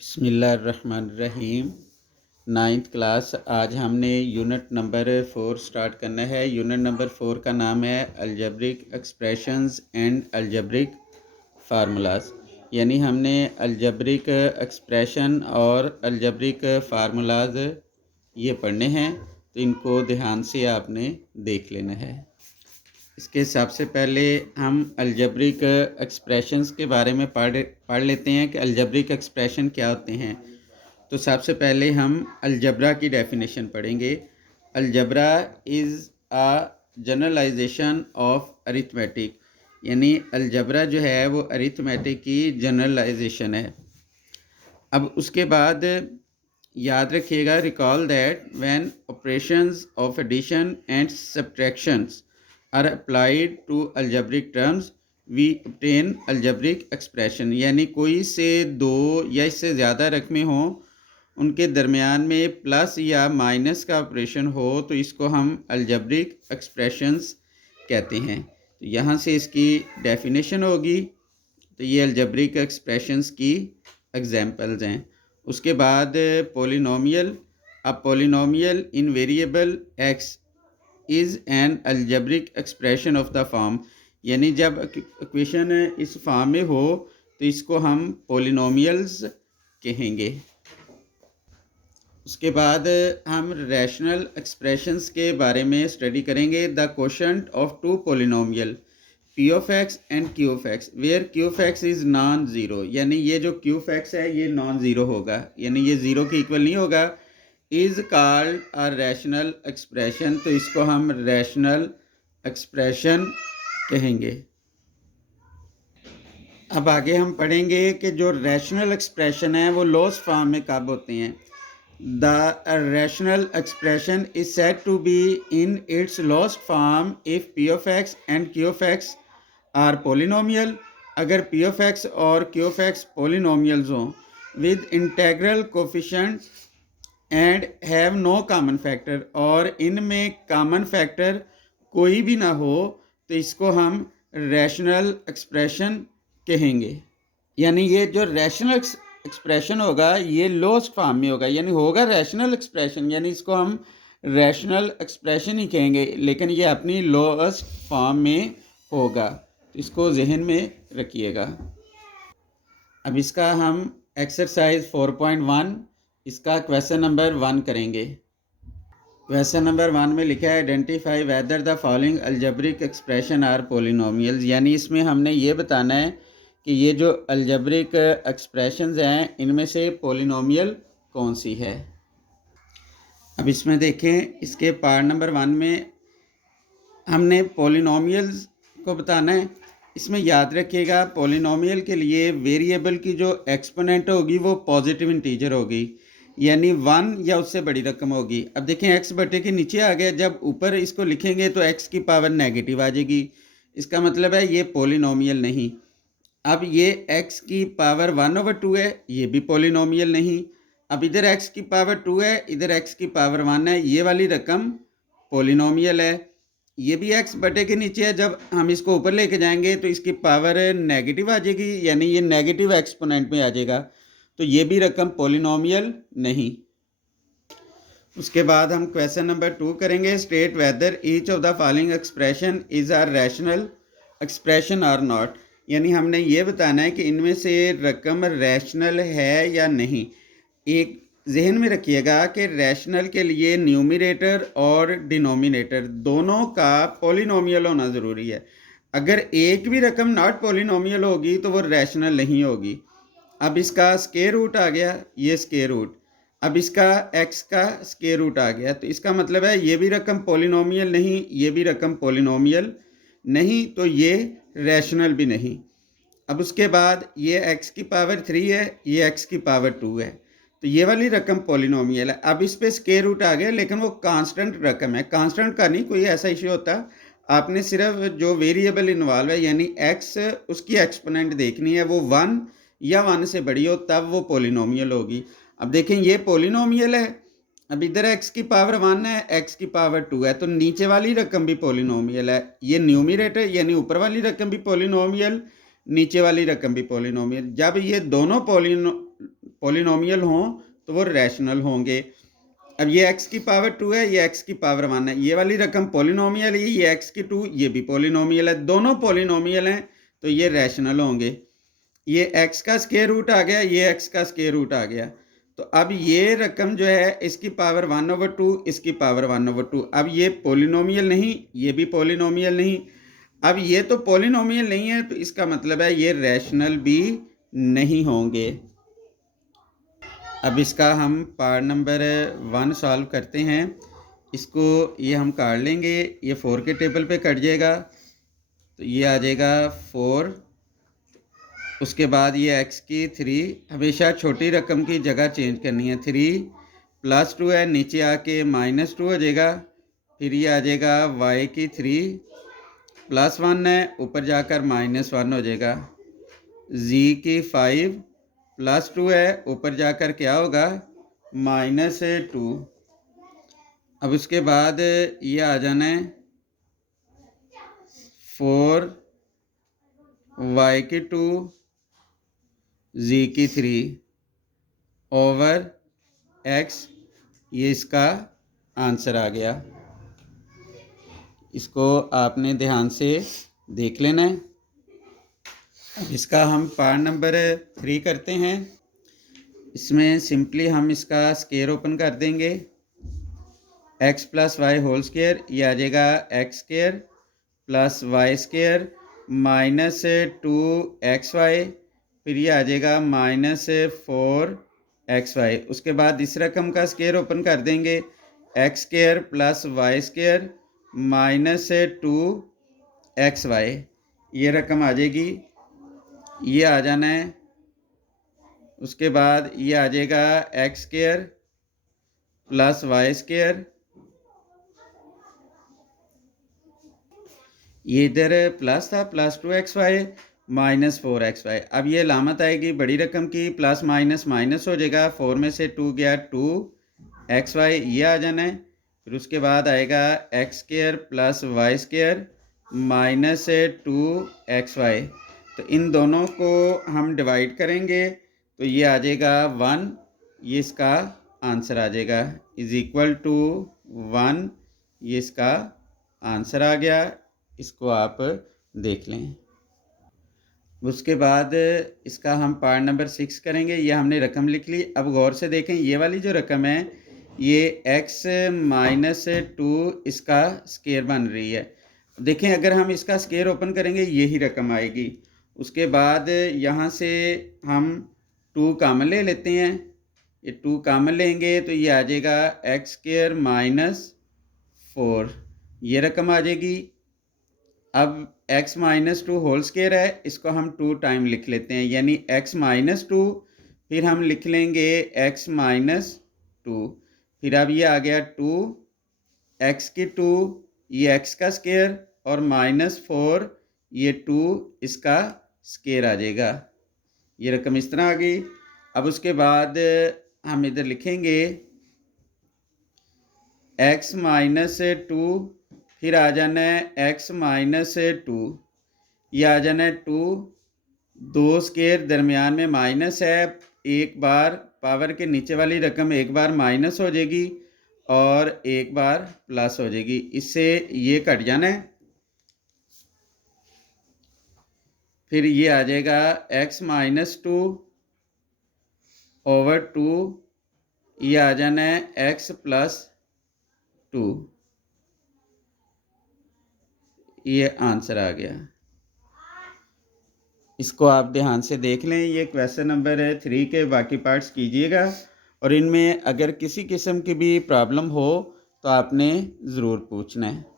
बिस्मिल्लाहिर्रहमानिर्रहीम। Ninth class. आज हमने यूनिट नंबर 4 स्टार्ट करना है। यूनिट नंबर 4 का नाम है algebraic expressions and algebraic formulas. यानी हमने अलजेब्रिक एक्सप्रेशन और अलजेब्रिक फार्मूलाज ये पढ़ने हैं, तो इनको ध्यान से आपने देख लेना है। इसके सबसे पहले हम अलजेब्रिक एक्सप्रेशंस के बारे में पढ़ लेते हैं कि अलजेब्रिक एक्सप्रेशन क्या होते हैं। तो सबसे पहले हम अलजबरा की डेफिनेशन पढ़ेंगे। Algebra is a generalization of arithmetic, यानी अलजबरा जो है वो अरिथमेटिक की जनरलाइजेशन है। अब उसके बाद याद रखिएगा, recall that when operations of addition and subtractions are applied to algebraic terms we obtain algebraic expression. यानी कोई से दो या इससे ज़्यादा रकमें हों, उनके दरमियान में प्लस या माइनस का ऑपरेशन हो, तो इसको हम अलजेब्रिक एक्सप्रेशंस कहते हैं। तो यहाँ से इसकी डेफिनेशन होगी। तो ये अलजेब्रिक एक्सप्रेशंस की एग्जांपल्स हैं। उसके बाद polynomial. A polynomial in variable x is an algebraic expression of the form. यानी जब इक्वेशन इस फॉर्म में हो तो इसको हम पोलिनोमियल्स कहेंगे। उसके बाद हम रैशनल एक्सप्रेशंस के बारे में स्टडी करेंगे। The quotient of two polynomial P of X and Q of X where Q of X is non zero. यानी ये जो क्यू ऑफ एक्स है ये नॉन ज़ीरो होगा, यानी ये ज़ीरो के इक्वल नहीं होगा। Is called a rational expression, तो इसको हम रैशनल एक्सप्रेशन कहेंगे। अब आगे हम पढ़ेंगे कि जो रैशनल एक्सप्रेशन है वो लोएस्ट फॉर्म में कब होते हैं। The rational expression is said to be in its lowest form if P of X and Q of X are polynomial. अगर पी ऑफ एक्स और क्यू ऑफ एक्स पोलिनोमियल्स हों with integral coefficient and have no common factor, और इनमें common factor कोई भी ना हो, तो इसको हम रैशनल एक्सप्रेशन कहेंगे। यानी ये जो रैशनल एक्सप्रेशन होगा ये लोएस्ट फॉर्म में होगा, यानी होगा रैशनल एक्सप्रेशन, यानी इसको हम रैशनल एक्सप्रेशन ही कहेंगे, लेकिन ये अपनी लोएस्ट फॉर्म में होगा। तो इसको जहन में रखिएगा। अब इसका हम एक्सरसाइज 4.1 इसका क्वेश्चन नंबर 1 करेंगे। क्वेश्चन नंबर 1 में लिखा है identify whether the following algebraic expression are polynomials. यानी इसमें हमने ये बताना है कि ये जो अलजेब्रिक एक्सप्रेशंस हैं इनमें से पोलिनोमियल कौन सी है। अब इसमें देखें, इसके पार्ट नंबर 1 में हमने पोलिनोमियल्स को बताना है। इसमें याद रखिएगा, पोलिनोमियल के लिए वेरिएबल की जो एक्सपोनेंट होगी वो पॉजिटिव इंटीजर होगी, यानी 1 या उससे बड़ी रकम होगी। अब देखें x बटे के नीचे आ गया, जब ऊपर इसको लिखेंगे तो x की पावर नेगेटिव आ जाएगी। इसका मतलब है ये पोलिनोमियल नहीं। अब ये x की पावर 1/2 है, ये भी पोलिनोमियल नहीं। अब इधर x की पावर 2 है, इधर x की पावर 1 है, ये वाली रकम पोलिनोमियल है। ये भी x बटे के नीचे है, जब हम इसको ऊपर लेके जाएंगे तो इसकी पावर नेगेटिव आ जाएगी, यानी ये नेगेटिव एक्सपोनेंट में आ जाएगा, तो ये भी रकम पोलिनोमियल नहीं। उसके बाद हम क्वेश्चन नंबर 2 करेंगे। State whether each of the following expression is a rational expression और नॉट। यानी हमने ये बताना है कि इनमें से रकम रैशनल है या नहीं। एक जहन में रखिएगा कि रैशनल के लिए न्यूमरेटर और डिनोमिनेटर दोनों का पोलिनोमियल होना ज़रूरी है। अगर एक भी रकम नॉट पोलिनोमियल होगी तो वो रैशनल नहीं होगी। अब इसका स्क्वायर रूट आ गया, ये स्क्वायर रूट, अब इसका x का स्क्वायर रूट आ गया, तो इसका मतलब है ये भी रकम पोलिनोमियल नहीं, ये भी रकम पोलिनोमियल नहीं, तो ये रैशनल भी नहीं। अब उसके बाद ये x की पावर 3 है, ये x की पावर 2 है, तो ये वाली रकम पोलिनोमियल है। अब इस पे स्क्वायर रूट आ गया, लेकिन वो कांस्टेंट रकम है। कांस्टेंट का नहीं कोई ऐसा इशू होता, आपने सिर्फ जो वेरिएबल इन्वॉल्व है यानी x, उसकी एक्सपोनेंट देखनी है, वो 1 या 1 से बड़ी हो तब वो पोलिनोमियल होगी। अब देखें ये पोलिनोमियल है, अब इधर x की पावर 1 है, x की पावर 2 है, तो नीचे वाली रकम भी पोलिनोमियल है। ये न्यूमरेटर यानी ऊपर वाली रकम भी पोलिनोमियल, नीचे वाली रकम भी पोलिनोमियल। जब ये दोनों पॉलिनोमियल हों तो वो रैशनल होंगे। अब ये x की पावर 2 है, ये x की पावर 1 है, ये वाली रकम पॉलिनोमियल है, ये x की 2, ये भी पॉलिनोमियल है, दोनों पॉलिनोमियल हैं तो ये रैशनल होंगे। ये x का स्क्वायर रूट आ गया, ये x का स्क्वायर रूट आ गया। तो अब ये रकम जो है इसकी पावर 1/2, इसकी पावर 1/2। अब ये पॉलिनोमियल नहीं, ये भी पॉलिनोमियल नहीं। अब ये तो पॉलिनोमियल नहीं है तो इसका मतलब है ये रैशनल भी नहीं होंगे। अब इसका हम पार्ट नंबर 1 सॉल्व करते हैं। इसको ये हम काट लेंगे, ये 4 के टेबल पे कट जाएगा तो ये आ जाएगा 4। उसके बाद ये x की 3, हमेशा छोटी रकम की जगह चेंज करनी है। 3 + 2 है, नीचे आके -2 हो जाएगा। फिर ये आ जाएगा y की 3 +1 है, ऊपर जाकर -1 हो जाएगा। z की 5 +2 है, ऊपर जाकर क्या होगा -2। अब उसके बाद ये आ जाना है 4 y की 2 z की 3 ओवर x, ये इसका आंसर आ गया। इसको आपने ध्यान से देख लेना है। इसका हम पार्ट नंबर 3 करते हैं। इसमें सिंपली हम इसका स्क्वायर ओपन कर देंगे। x + y होल स्क्वायर, ये आ जाएगा x² + y² -2xy, फिर ये आ जाएगा -4xy। उसके बाद इस रकम का स्क्वायर ओपन कर देंगे। x² + y² -2xy, ये रकम आ जाएगी, ये आ जाना है। उसके बाद ये आ जाएगा x² + y², ये इधर प्लस था +2xy -4xy। अब ये लामत आएगी बड़ी रकम की, प्लस माइनस माइनस हो जाएगा, 4 में से 2 गया 2xy, ये आ जाना है। फिर उसके बाद आएगा x² + y² -2xy। तो इन दोनों को हम डिवाइड करेंगे तो ये आ जाएगा 1, ये इसका आंसर आ जाएगा, = 1, ये इसका आंसर आ गया। इसको आप देख लें। उसके बाद इसका हम पार्ट नंबर 6 करेंगे। ये हमने रकम लिख ली। अब गौर से देखें, ये वाली जो रकम है ये x - 2 इसका स्क्वायर बन रही है। देखें अगर हम इसका स्क्वायर ओपन करेंगे यही रकम आएगी। उसके बाद यहाँ से हम 2 कॉमन ले लेते हैं, ये 2 कॉमन लेंगे तो ये आ जाएगा x² - 4, ये रकम आ जाएगी। अब x - 2 होल स्क्वायर है, इसको हम 2 टाइम लिख लेते हैं, यानी x - 2, फिर हम लिख लेंगे x - 2, फिर अब ये आ गया 2, x की 2, ये x का स्क्वायर और -4, ये 2 इसका स्क्वायर आ जाएगा। ये रकम इस तरह आ गई। अब उसके बाद हम इधर लिखेंगे x - 2, फिर आ जाना है x - 2, ये आ जाना है 2, 2 स्क्वायर दरमियान में माइनस है, एक बार पावर के नीचे वाली रकम एक बार माइनस हो जाएगी और एक बार प्लस हो जाएगी, इससे ये कट जाना है। फिर ये आ जाएगा x - 2 ओवर 2, ये आ जाना है x + 2, ये आंसर आ गया। इसको आप ध्यान से देख लें। ये क्वेश्चन नंबर 3 के बाकी पार्ट्स कीजिएगा और इनमें अगर किसी किस्म की भी प्रॉब्लम हो तो आपने ज़रूर पूछना है।